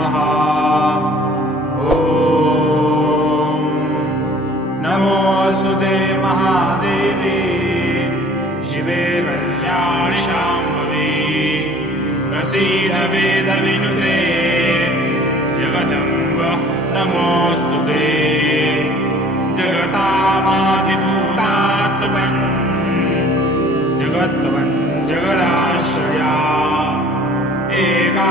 नमः ॐ नमोऽस्तुते महादेवे शिवे कल्याणि शाम्भवे प्रसीद वेदविनुते ते जगतामाधिभूतात्मन् जगत्वन् जगदाश्रया एका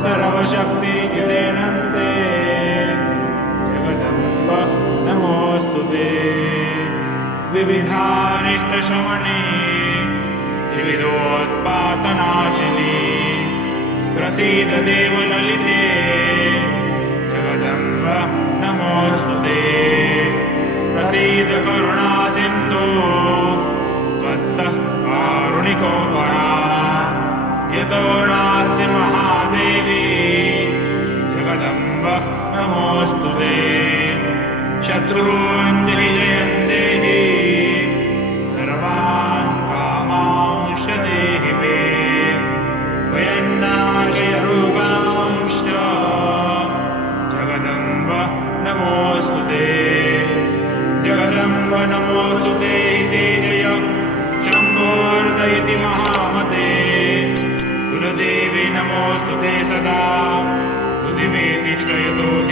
सर्वशक्तिगिलेन ते जगदम्ब नमोऽस्तु ते द्विधारिष्टश्रवणे त्रिविधोत्पातनाशिने प्रसीदेवललिते जगदम्ब नमोऽस्तु ते प्रसीदकरुणासिन्धो वदकारुणिकोपरा यतो नमोऽस्तु ते शत्रून् विजयन्ते